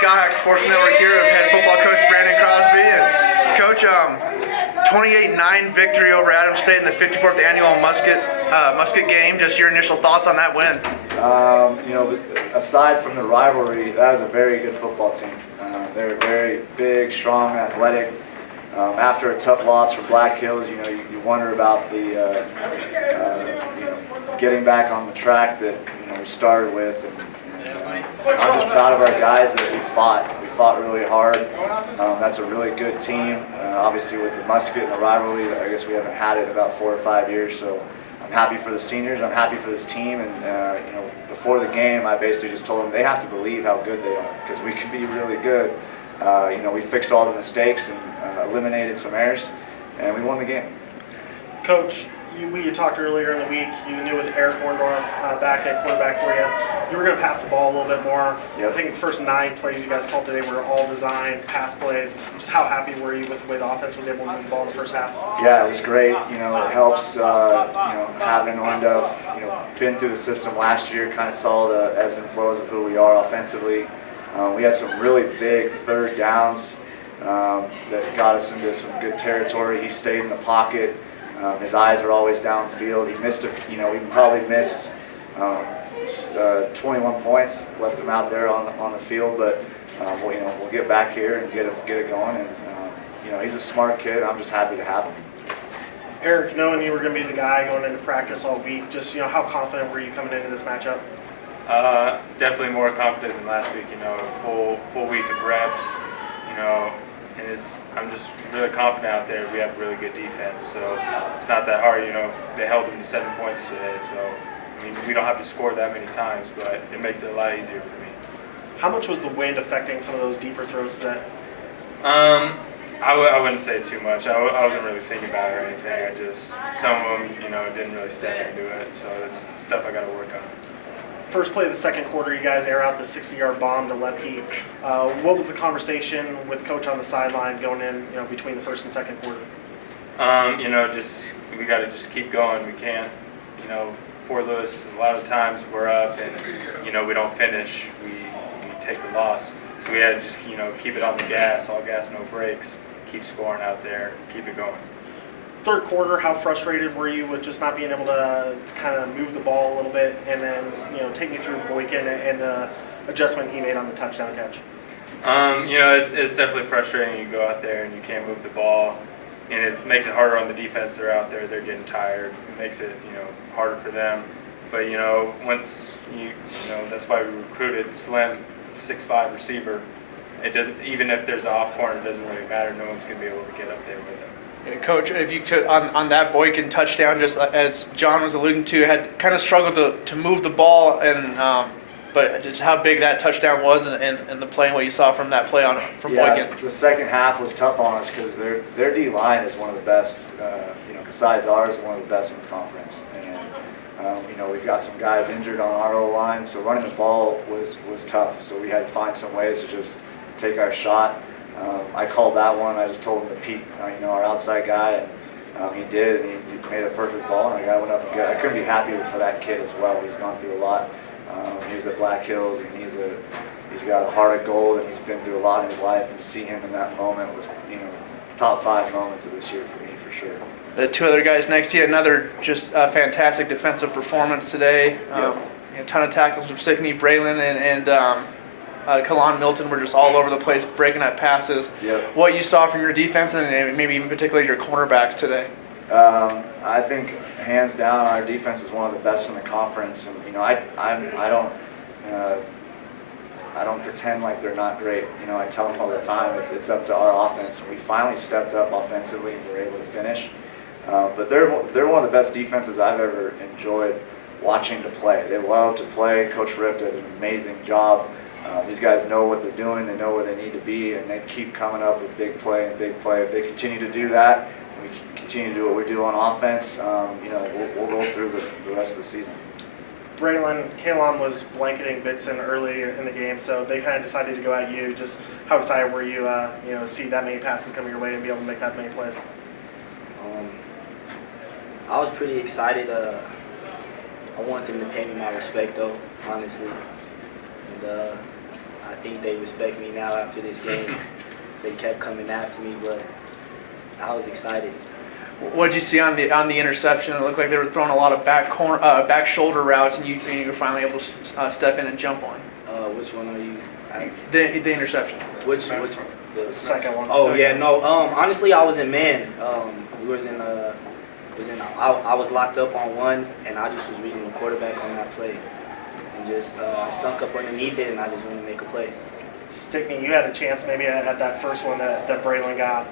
Skyhawk Sports Network here with head football coach Braylan Crosby. And Coach, 28-9 victory over Adams State in the 54th annual Musket Game. Just your initial thoughts on that win? Aside from the rivalry, that was a very good football team. They're very big, strong, athletic. After a tough loss for Black Hills, you wonder about the getting back on the track that we started with. And I'm just proud of our guys that we fought. We fought really hard. That's a really good team. Obviously, with the Musket and the rivalry, I guess we haven't had it in about 4 or 5 years. So I'm happy for the seniors. I'm happy for this team. And before the game, I basically just told them they have to believe how good they are because we can be really good. We fixed all the mistakes and eliminated some errors, and we won the game. Coach, you talked earlier in the week, you knew with Erik Ornduff back at quarterback for you were going to pass the ball a little bit more. Yep. I think the first 9 plays you guys called today were all designed pass plays. Just how happy were you with the way the offense was able to move the ball in the first half? Yeah, it was great. It helps, having Ornduff, been through the system last year, kind of saw the ebbs and flows of who we are offensively. We had some really big third downs that got us into some good territory. He stayed in the pocket. His eyes are always downfield. He missed we probably missed 21 points, left him out there on the field, but we'll get back here and get it going. And he's a smart kid. I'm just happy to have him. Erik, knowing you were going to be the guy going into practice all week, just how confident were you coming into this matchup? Definitely more confident than last week. A full week of reps. And I'm just really confident out there. We have really good defense, so it's not that hard. They held them to 7 points today, so we don't have to score that many times, but it makes it a lot easier for me. How much was the wind affecting some of those deeper throws today? I wouldn't say too much. I wasn't really thinking about it or anything. Some of them, didn't really step into it, so that's stuff I got to work on. First play of the second quarter, you guys air out the 60-yard bomb to Lepke. What was the conversation with Coach on the sideline going in, between the first and second quarter? We got to just keep going. We can't, for Lewis, a lot of times we're up and, we don't finish. We take the loss. So we had to just, keep it on the gas, all gas, no brakes, keep scoring out there, keep it going. Third quarter, how frustrated were you with just not being able to kind of move the ball a little bit, and then take me through Boykin and the adjustment he made on the touchdown catch? It's definitely frustrating. You go out there and you can't move the ball, and it makes it harder on the defense. They're out there, they're getting tired. It makes it harder for them. But once that's why we recruited Slim, 6'5" receiver. It doesn't, even if there's an off corner, it doesn't really matter. No one's going to be able to get up there with him. Coach, if you could, on that Boykin touchdown, just as John was alluding to, had kind of struggled to move the ball, and but just how big that touchdown was, and the play and what you saw from that play from Boykin. The second half was tough on us because their D line is one of the best, besides ours, one of the best in the conference. And we've got some guys injured on our O line, so running the ball was tough. So we had to find some ways to just take our shot. I called that one. I just told him to peek, our outside guy, and he did, and he made a perfect ball, and the guy went up and good. I couldn't be happier for that kid as well. He's gone through a lot. He was at Black Hills, and he's got a heart of gold, and he's been through a lot in his life. And to see him in that moment was, top 5 moments of this year for me, for sure. The 2 other guys next to you, another just fantastic defensive performance today. Yep. A ton of tackles from Stickney, Braylan, and Kalon Milton were just all over the place, breaking up passes. Yep. What you saw from your defense, and maybe even particularly your cornerbacks today? I think hands down our defense is one of the best in the conference, and I don't pretend like they're not great. I tell them all the time it's up to our offense. We finally stepped up offensively and we're able to finish. But they're one of the best defenses I've ever enjoyed watching to play. They love to play. Coach Riff does an amazing job. These guys know what they're doing, they know where they need to be, and they keep coming up with big play and big play. If they continue to do that, and we continue to do what we do on offense, we'll roll through the rest of the season. Braylan, Kalon was blanketing Vitson early in the game, so they kind of decided to go at you. Just how excited were you, see that many passes coming your way and be able to make that many plays? I was pretty excited. I want them to pay me my respect, though, honestly. And I think they respect me now after this game. They kept coming after me, but I was excited. What did you see on the interception? It looked like they were throwing a lot of back shoulder routes, and you were finally able to step in and jump on Which one are you? the interception. Which The second one. Oh yeah, no. Honestly, I was in man. We was in I was locked up on one, and I just was reading the quarterback on that play, and just I sunk up underneath it, and I just wanted to make a play. Stickney, you had a chance maybe at that first one that Braylan got.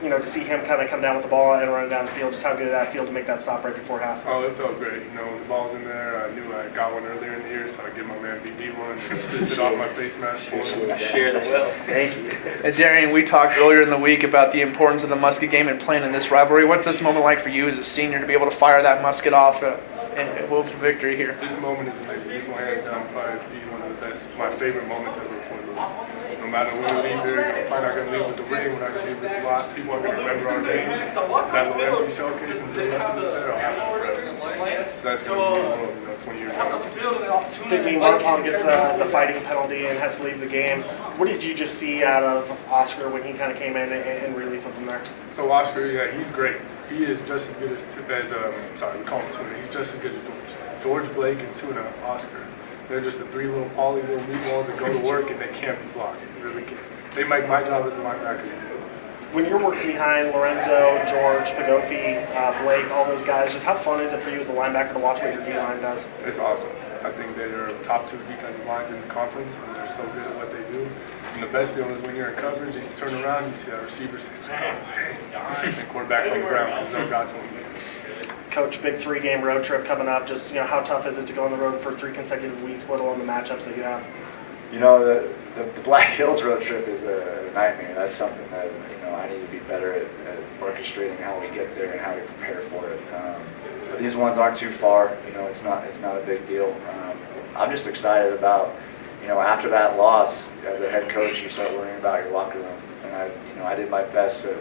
To see him kind of come down with the ball and run down the field, just how good did that feel to make that stop right before half? Oh, it felt great. When the ball was in there, I knew I got one earlier in the year, so I give my man BD one and assisted off my face mask for him. Share the wealth. Thank you. And Darrian, we talked earlier in the week about the importance of the Musket game and playing in this rivalry. What's this moment like for you as a senior to be able to fire that musket off and Wolves victory here? This moment is amazing. This will hands down probably be one of the best, my favorite moments ever for Louis. No matter when we leave here, we're probably not going to leave with the ring. We're not going to leave with a lot. People are going to remember our names. That little empty showcase until we have to do that, I'll have it forever. So that's going to be the world, 20 years down. Stickney whereupon gets the fighting penalty and has to leave the game. What did you just see out of Oscar when he kind of came in and relief of him there? So Oscar, yeah, he's great. He is just as good as we call him Tuna. He's just as good as George. George, Blake, and Tuna, Oscar. They're just the three little pollies, little meatballs that go to work, and they can't be blocked. They really can't. They make my job as a linebacker easy. When you're working behind Lorenzo, George, Pagofi, Blake, all those guys, just how fun is it for you as a linebacker to watch what your D-line does? It's awesome. I think they are top 2 defensive lines in the conference, and they're so good at what they do. And the best feeling is when you're in coverage and you turn around and you see that receiver say, oh, dang. And quarterback's on the ground because no God told me. Coach, big 3-game road trip coming up. Just, how tough is it to go on the road for 3 consecutive weeks, let alone the matchups that you have? The Black Hills road trip is a nightmare. That's something that, I need to be better at orchestrating how we get there and how we prepare for it. But these ones aren't too far. It's not a big deal. I'm just excited about, after that loss, as a head coach, you start worrying about your locker room. And I did my best to,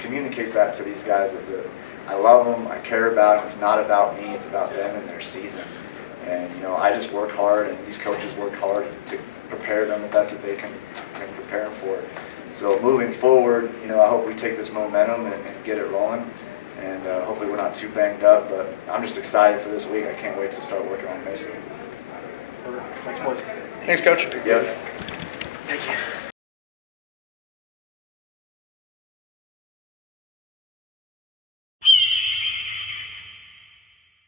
communicate that to these guys that I love them, I care about them. It's not about me, it's about them and their season. And, I just work hard, and these coaches work hard to prepare them the best that they can prepare them for. So moving forward, I hope we take this momentum and get it rolling. And hopefully we're not too banged up, but I'm just excited for this week. I can't wait to start working on Mason. Thanks, boys. Thanks, Coach. Yep. Thank you.